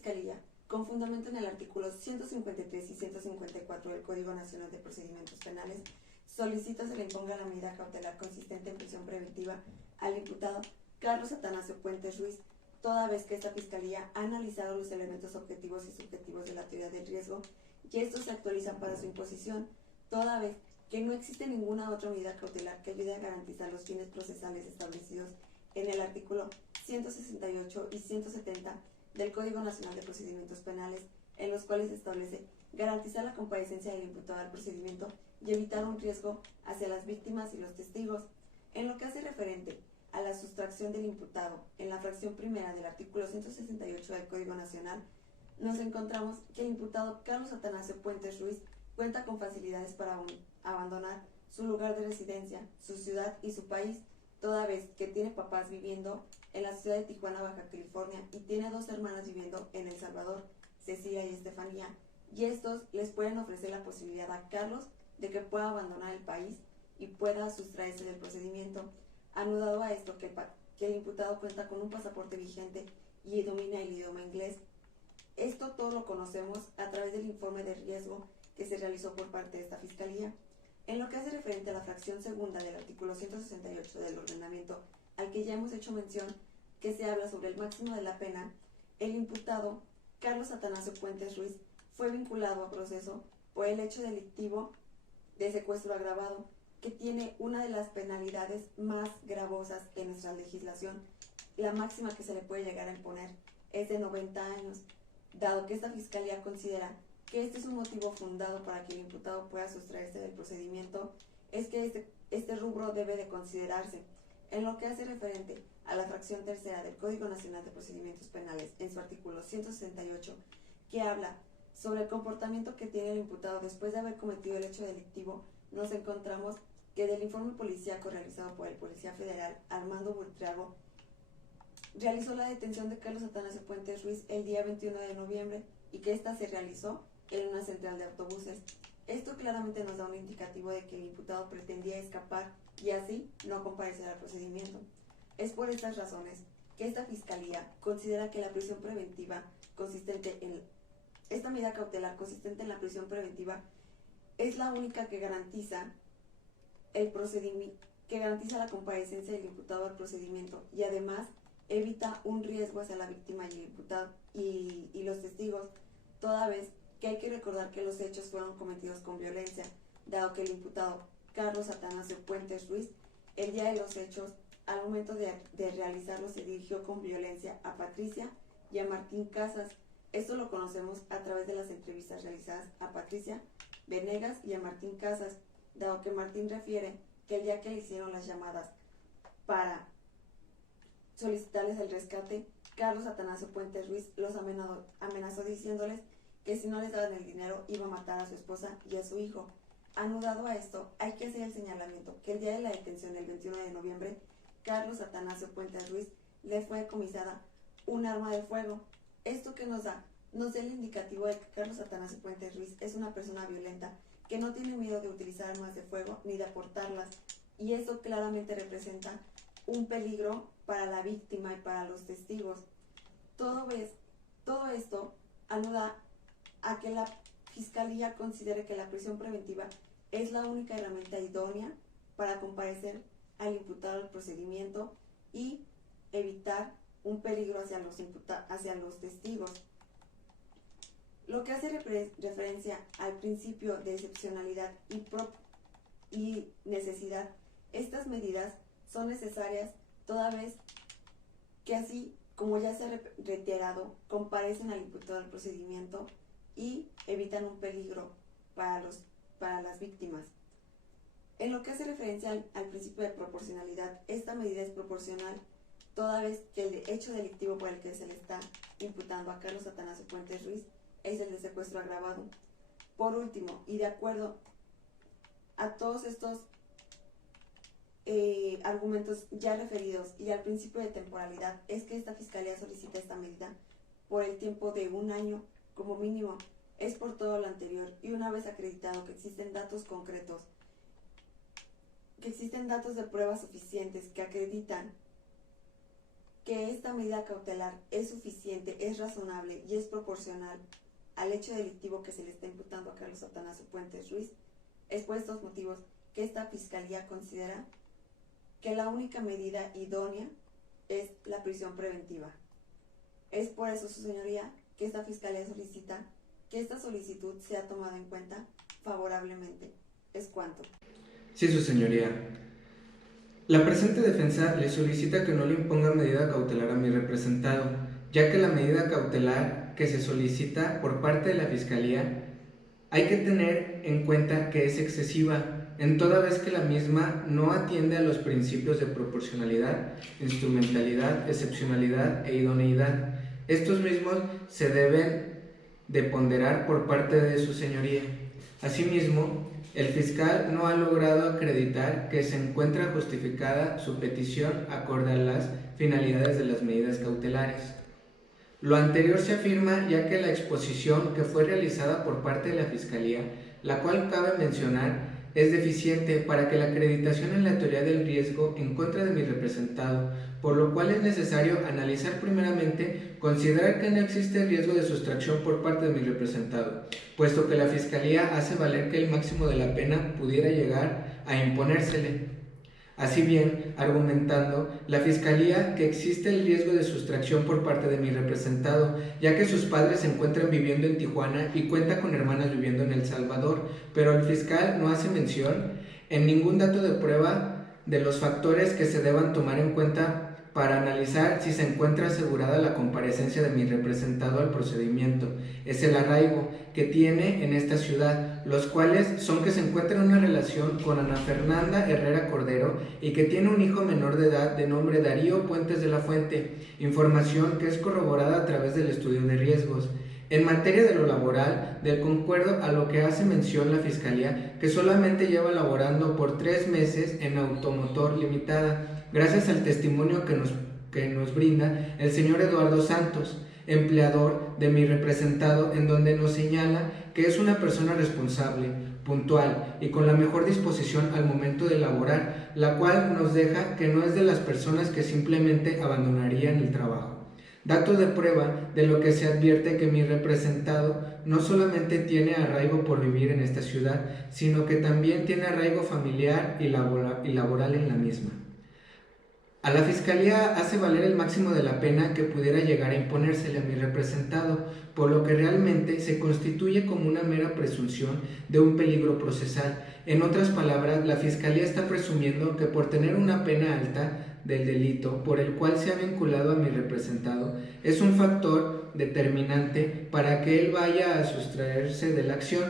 Fiscalía, con fundamento en el artículo 153 y 154 del Código Nacional de Procedimientos Penales, solicita se le imponga la medida cautelar consistente en prisión preventiva al imputado Carlos Atanasio Puentes Ruiz, toda vez que esta Fiscalía ha analizado los elementos objetivos y subjetivos de la teoría del riesgo y estos se actualizan para su imposición, toda vez que no existe ninguna otra medida cautelar que ayude a garantizar los fines procesales establecidos en el artículo 168 y 170 del Código Nacional de Procedimientos Penales, en los cuales se establece garantizar la comparecencia del imputado al procedimiento y evitar un riesgo hacia las víctimas y los testigos. En lo que hace referente a la sustracción del imputado, en la fracción primera del artículo 168 del Código Nacional, nos encontramos que el imputado Carlos Atanasio Puentes Ruiz cuenta con facilidades para abandonar su lugar de residencia, su ciudad y su país, toda vez que tiene papás viviendo en la ciudad de Tijuana, Baja California, y tiene 2 hermanas viviendo en El Salvador, Cecilia y Estefanía, y estos les pueden ofrecer la posibilidad a Carlos de que pueda abandonar el país y pueda sustraerse del procedimiento. Anudado a esto que el imputado cuenta con un pasaporte vigente y domina el idioma inglés. Esto todo lo conocemos a través del informe de riesgo que se realizó por parte de esta Fiscalía. En lo que hace referente a la fracción segunda del artículo 168 del ordenamiento, al que ya hemos hecho mención, que se habla sobre el máximo de la pena, el imputado Carlos Atanasio Puentes Ruiz fue vinculado a proceso por el hecho delictivo de secuestro agravado, que tiene una de las penalidades más gravosas en nuestra legislación. La máxima que se le puede llegar a imponer es de 90 años, dado que esta Fiscalía considera que este es un motivo fundado para que el imputado pueda sustraerse del procedimiento, es que este rubro debe de considerarse. En lo que hace referente a la fracción tercera del Código Nacional de Procedimientos Penales, en su artículo 168, que habla sobre el comportamiento que tiene el imputado después de haber cometido el hecho delictivo, nos encontramos que del informe policíaco realizado por el Policía Federal Armando Buitrago, realizó la detención de Carlos Atanasio Puentes Ruiz el día 21 de noviembre y que ésta se realizó en una central de autobuses. Esto claramente nos da un indicativo de que el imputado pretendía escapar y así no comparecer al procedimiento. Es por estas razones que esta Fiscalía considera que la prisión preventiva consistente en esta medida cautelar consistente en la prisión preventiva es la única que garantiza el procedimiento, que garantiza la comparecencia del imputado al procedimiento y además evita un riesgo hacia la víctima y el imputado y los testigos, toda vez que hay que recordar que los hechos fueron cometidos con violencia, dado que el imputado Carlos Atanasio Puentes Ruiz, el día de los hechos, al momento de realizarlo, se dirigió con violencia a Patricia y a Martín Casas. Esto lo conocemos a través de las entrevistas realizadas a Patricia Venegas y a Martín Casas, dado que Martín refiere que el día que le hicieron las llamadas para solicitarles el rescate, Carlos Atanasio Puentes Ruiz los amenazó diciéndoles que si no les daban el dinero iba a matar a su esposa y a su hijo. Anudado a esto, hay que hacer el señalamiento que el día de la detención, el 21 de noviembre, Carlos Atanasio Puentes Ruiz le fue decomisada un arma de fuego. ¿Esto que nos da? Nos da el indicativo de que Carlos Atanasio Puentes Ruiz es una persona violenta, que no tiene miedo de utilizar armas de fuego ni de aportarlas, y eso claramente representa un peligro para la víctima y para los testigos. Todo esto anuda a que la Fiscalía considere que la prisión preventiva es la única herramienta idónea para comparecer al imputado al procedimiento y evitar un peligro hacia los testigos. Lo que hace referencia al principio de excepcionalidad y necesidad, estas medidas son necesarias toda vez que, así como ya se ha reiterado, comparecen al imputado al procedimiento y evitan un peligro para las víctimas. En lo que hace referencia al principio de proporcionalidad, esta medida es proporcional toda vez que el hecho delictivo por el que se le está imputando a Carlos Atanasio Puentes Ruiz es el de secuestro agravado. Por último, y de acuerdo a todos estos argumentos ya referidos y al principio de temporalidad, es que esta Fiscalía solicita esta medida por el tiempo de 1 año como mínimo. Es por todo lo anterior y una vez acreditado que existen datos concretos, que existen datos de pruebas suficientes que acreditan que esta medida cautelar es suficiente, es razonable y es proporcional al hecho delictivo que se le está imputando a Carlos Atanasio Puentes Ruiz, es por estos motivos que esta Fiscalía considera que la única medida idónea es la prisión preventiva. Es por eso, su señoría, que esta Fiscalía solicita que esta solicitud sea tomada en cuenta favorablemente. ¿Es cuanto? Sí, su señoría. La presente defensa le solicita que no le imponga medida cautelar a mi representado, ya que la medida cautelar que se solicita por parte de la Fiscalía hay que tener en cuenta que es excesiva, en toda vez que la misma no atiende a los principios de proporcionalidad, instrumentalidad, excepcionalidad e idoneidad. Estos mismos se deben de ponderar por parte de su señoría. Asimismo, el fiscal no ha logrado acreditar que se encuentra justificada su petición acorde a las finalidades de las medidas cautelares. Lo anterior se afirma ya que la exposición que fue realizada por parte de la Fiscalía, la cual cabe mencionar, es deficiente para que la acreditación en la teoría del riesgo en contra de mi representado, por lo cual es necesario analizar primeramente, considerar que no existe riesgo de sustracción por parte de mi representado, puesto que la Fiscalía hace valer que el máximo de la pena pudiera llegar a imponérsele. Así bien, argumentando la Fiscalía que existe el riesgo de sustracción por parte de mi representado, ya que sus padres se encuentran viviendo en Tijuana y cuenta con hermanas viviendo en El Salvador, pero el fiscal no hace mención en ningún dato de prueba de los factores que se deban tomar en cuenta para analizar si se encuentra asegurada la comparecencia de mi representado al procedimiento. Es el arraigo que tiene en esta ciudad, los cuales son que se encuentra en una relación con Ana Fernanda Herrera Cordero y que tiene un hijo menor de edad de nombre Darío Puentes de la Fuente, información que es corroborada a través del estudio de riesgos. En materia de lo laboral, del concuerdo a lo que hace mención la Fiscalía, que solamente lleva laborando por 3 meses en Automotor Limitada, gracias al testimonio que nos brinda el señor Eduardo Santos, empleador de mi representado, en donde nos señala que es una persona responsable, puntual y con la mejor disposición al momento de laborar, la cual nos deja que no es de las personas que simplemente abandonarían el trabajo. Dato de prueba de lo que se advierte que mi representado no solamente tiene arraigo por vivir en esta ciudad, sino que también tiene arraigo familiar y laboral en la misma. A la Fiscalía hace valer el máximo de la pena que pudiera llegar a imponérsele a mi representado, por lo que realmente se constituye como una mera presunción de un peligro procesal. En otras palabras, la Fiscalía está presumiendo que por tener una pena alta del delito por el cual se ha vinculado a mi representado es un factor determinante para que él vaya a sustraerse de la acción,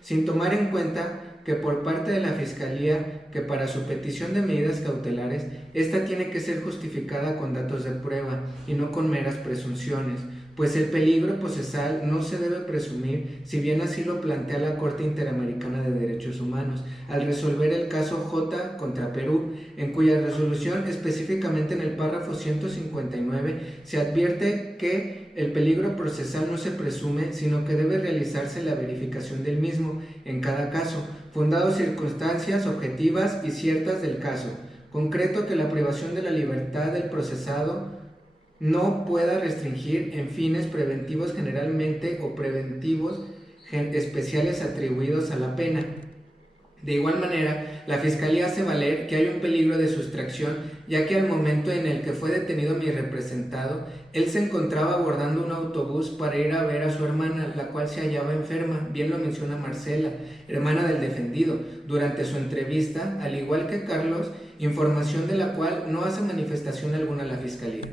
sin tomar en cuenta que por parte de la Fiscalía que para su petición de medidas cautelares, esta tiene que ser justificada con datos de prueba y no con meras presunciones, pues el peligro procesal no se debe presumir, si bien así lo plantea la Corte Interamericana de Derechos Humanos, al resolver el caso J contra Perú, en cuya resolución específicamente en el párrafo 159 se advierte que el peligro procesal no se presume, sino que debe realizarse la verificación del mismo en cada caso, fundado circunstancias objetivas y ciertas del caso, concreto que la privación de la libertad del procesado no pueda restringir en fines preventivos generalmente o preventivos especiales atribuidos a la pena. De igual manera, la Fiscalía hace valer que hay un peligro de sustracción, ya que al momento en el que fue detenido mi representado, él se encontraba abordando un autobús para ir a ver a su hermana, la cual se hallaba enferma, bien lo menciona Marcela, hermana del defendido, durante su entrevista, al igual que Carlos, información de la cual no hace manifestación alguna a la Fiscalía.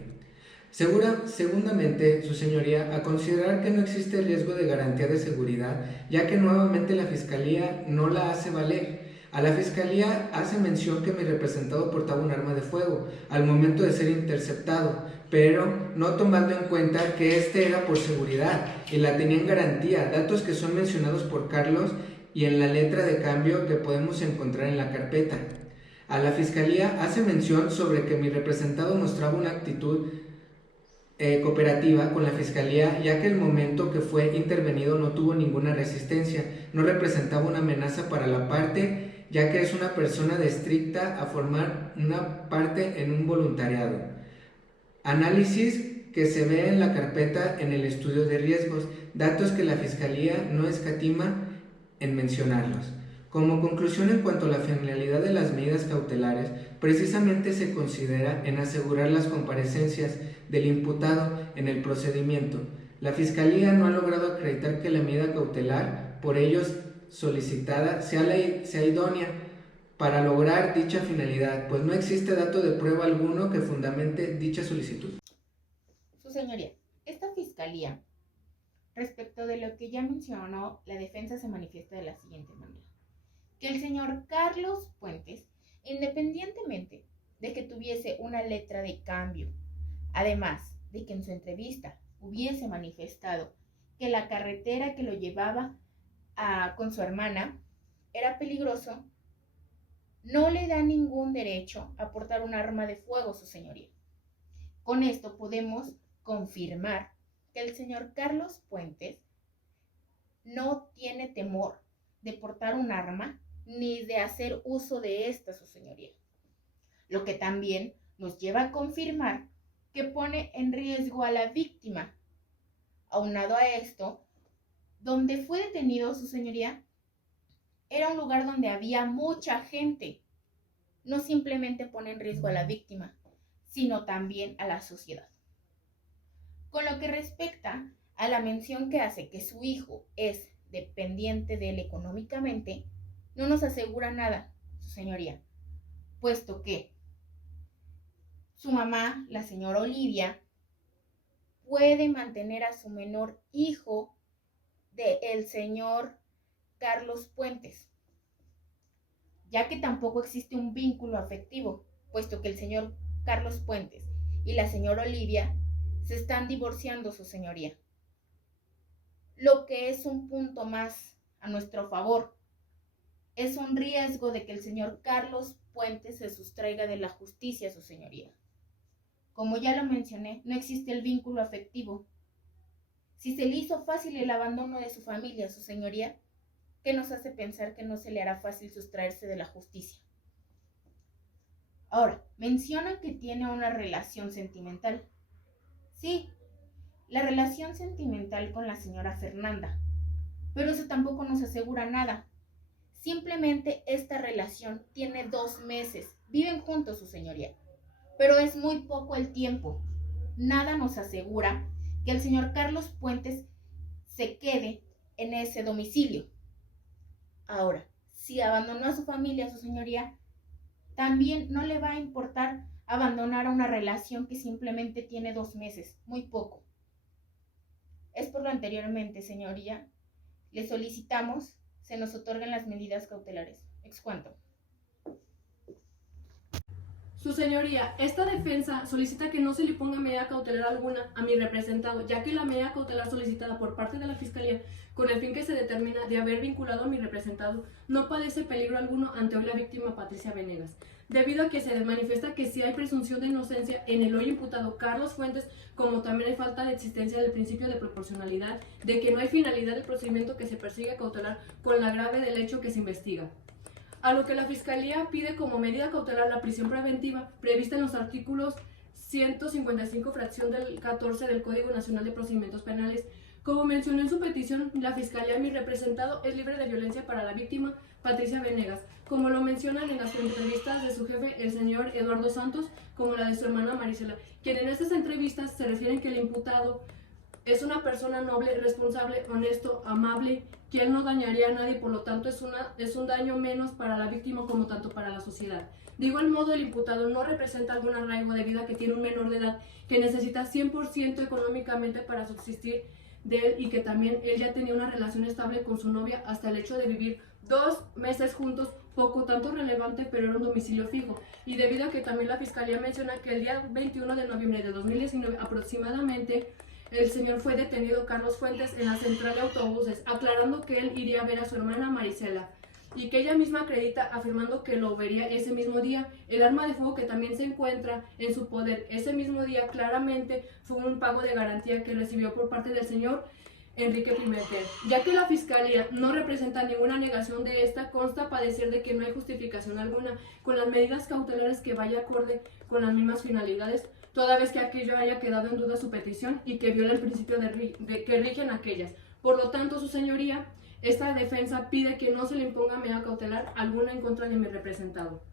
Segundamente, su señoría, a considerar que no existe riesgo de garantía de seguridad, ya que nuevamente la Fiscalía no la hace valer. A la Fiscalía hace mención que mi representado portaba un arma de fuego al momento de ser interceptado, pero no tomando en cuenta que este era por seguridad y la tenía en garantía, datos que son mencionados por Carlos y en la letra de cambio que podemos encontrar en la carpeta. A la Fiscalía hace mención sobre que mi representado mostraba una actitud cooperativa con la Fiscalía, ya que el momento que fue intervenido no tuvo ninguna resistencia, no representaba una amenaza para la parte, ya que es una persona estricta a formar una parte en un voluntariado. Análisis que se ve en la carpeta en el estudio de riesgos, datos que la Fiscalía no escatima en mencionarlos. Como conclusión en cuanto a la finalidad de las medidas cautelares, precisamente se considera en asegurar las comparecencias del imputado en el procedimiento. La Fiscalía no ha logrado acreditar que la medida cautelar por ellos solicitada sea idónea para lograr dicha finalidad, pues no existe dato de prueba alguno que fundamente dicha solicitud. Su señoría, esta Fiscalía, respecto de lo que ya mencionó, la defensa se manifiesta de la siguiente manera: que el señor Carlos Puentes, independientemente de que tuviese una letra de cambio, además de que en su entrevista hubiese manifestado que la carretera que lo llevaba con su hermana era peligroso, no le da ningún derecho a portar un arma de fuego, su señoría. Con esto podemos confirmar que el señor Carlos Puentes no tiene temor de portar un arma ni de hacer uso de esta, su señoría. Lo que también nos lleva a confirmar que pone en riesgo a la víctima. Aunado a esto, donde fue detenido, su señoría, era un lugar donde había mucha gente. No simplemente pone en riesgo a la víctima, sino también a la sociedad. Con lo que respecta a la mención que hace que su hijo es dependiente de él económicamente, no nos asegura nada, su señoría, puesto que su mamá, la señora Olivia, puede mantener a su menor hijo del señor Carlos Puentes, ya que tampoco existe un vínculo afectivo, puesto que el señor Carlos Puentes y la señora Olivia se están divorciando, su señoría. Lo que es un punto más a nuestro favor. Es un riesgo de que el señor Carlos Puentes se sustraiga de la justicia, su señoría. Como ya lo mencioné, no existe el vínculo afectivo. Si se le hizo fácil el abandono de su familia, su señoría, ¿qué nos hace pensar que no se le hará fácil sustraerse de la justicia? Ahora, menciona que tiene una relación sentimental. Sí, la relación sentimental con la señora Fernanda, pero eso tampoco nos asegura nada. Simplemente esta relación tiene 2 meses. Viven juntos, su señoría, pero es muy poco el tiempo. Nada nos asegura que el señor Carlos Puentes se quede en ese domicilio. Ahora, si abandonó a su familia, su señoría, también no le va a importar abandonar a una relación que simplemente tiene 2 meses, muy poco. Es por lo anteriormente, señoría, le solicitamos se nos otorguen las medidas cautelares. Ex cuanto. Su señoría, esta defensa solicita que no se le ponga medida cautelar alguna a mi representado, ya que la medida cautelar solicitada por parte de la Fiscalía, con el fin que se determina de haber vinculado a mi representado, no padece peligro alguno ante hoy la víctima Patricia Venegas, debido a que se manifiesta que sí hay presunción de inocencia en el hoy imputado Carlos Fuentes, como también hay falta de existencia del principio de proporcionalidad, de que no hay finalidad del procedimiento que se persigue cautelar con la grave del hecho que se investiga. A lo que la Fiscalía pide como medida cautelar la prisión preventiva prevista en los artículos 155 fracción del 14 del Código Nacional de Procedimientos Penales. Como mencionó en su petición, la Fiscalía, mi representado, es libre de violencia para la víctima Patricia Venegas, como lo mencionan en las entrevistas de su jefe, el señor Eduardo Santos, como la de su hermana Marisela, quien en estas entrevistas se refieren que el imputado es una persona noble, responsable, honesto, amable, quien no dañaría a nadie, por lo tanto es un daño menos para la víctima como tanto para la sociedad. De igual modo, el imputado no representa algún arraigo debido a que tiene un menor de edad que necesita 100% económicamente para subsistir de él, y que también él ya tenía una relación estable con su novia hasta el hecho de vivir 2 meses juntos, poco tanto relevante, pero era un domicilio fijo. Y debido a que también la Fiscalía menciona que el día 21 de noviembre de 2019 aproximadamente, el señor fue detenido, Carlos Fuentes, en la central de autobuses, aclarando que él iría a ver a su hermana Marisela, y que ella misma acredita afirmando que lo vería ese mismo día. El arma de fuego que también se encuentra en su poder ese mismo día claramente fue un pago de garantía que recibió por parte del señor Enrique Pimentel. Ya que la Fiscalía no representa ninguna negación de esta, consta padecer de que no hay justificación alguna con las medidas cautelares que vaya acorde con las mismas finalidades, toda vez que aquello haya quedado en duda su petición y que viola el principio que rigen aquellas. Por lo tanto, su señoría, esta defensa pide que no se le imponga medida cautelar alguna en contra de mi representado.